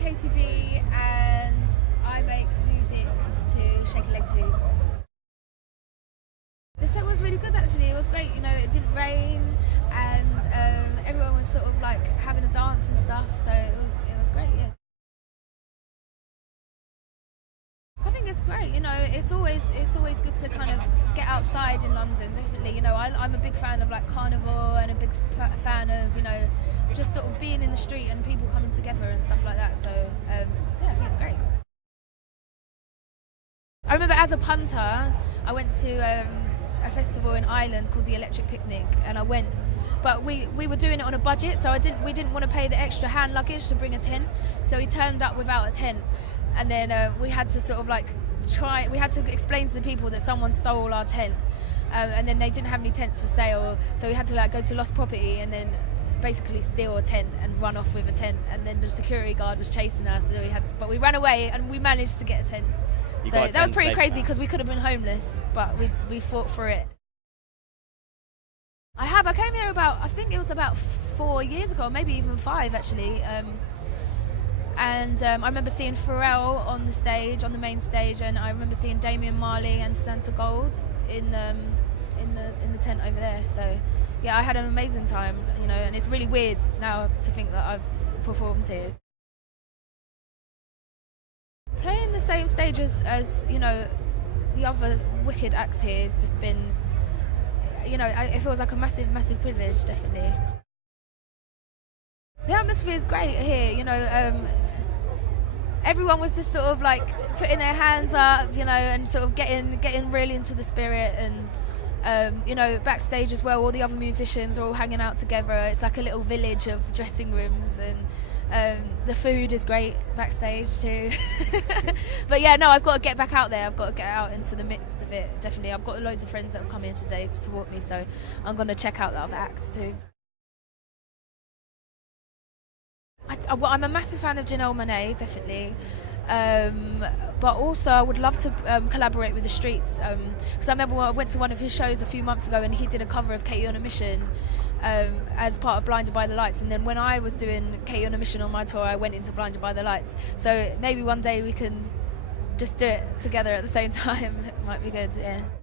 Katy B and I make music to Shake a Leg too. The set was really good actually, it was great, it didn't rain and everyone was sort of like having a dance and stuff, so it was great, yeah. I think it's great, it's always good to kind of get outside in London, definitely. I'm a big fan of like carnival and a big fan of, just sort of being in the street and people coming together and stuff like that, so yeah, I think it's great. I remember as a punter, I went to a festival in Ireland called the Electric Picnic, and I went, but we were doing it on a budget, so we didn't want to pay the extra hand luggage to bring a tent, so we turned up without a tent, and then we had to sort of like we had to explain to the people that someone stole our tent, and then they didn't have any tents for sale, so we had to like go to lost property and then basically steal a tent and run off with a tent, and then the security guard was chasing us, so but we ran away and we managed to get a tent. So that was pretty crazy because we could have been homeless, but we fought for it. I came here I think it was about 4 years ago, maybe even 5 actually. And I remember seeing Pharrell on the main stage, and I remember seeing Damian Marley and Santa Gold in the tent over there. So yeah, I had an amazing time, and it's really weird now to think that I've performed here. Playing the same stage as the other wicked acts here has just been, it feels like a massive privilege, definitely. The atmosphere is great here, everyone was just sort of like putting their hands up, and sort of getting really into the spirit, and backstage as well, all the other musicians are all hanging out together. It's like a little village of dressing rooms, and the food is great backstage too. But yeah, no, I've got to get back out there. I've got to get out into the midst of it, definitely. I've got loads of friends that have come here today to support me, so I'm going to check out the other acts too. I'm a massive fan of Janelle Monáe, definitely. But also I would love to collaborate with the Streets, because I remember when I went to one of his shows a few months ago and he did a cover of Katy on a Mission as part of Blinded by the Lights, and then when I was doing Katy on a Mission on my tour, I went into Blinded by the Lights, so maybe one day we can just do it together at the same time. It might be good, yeah.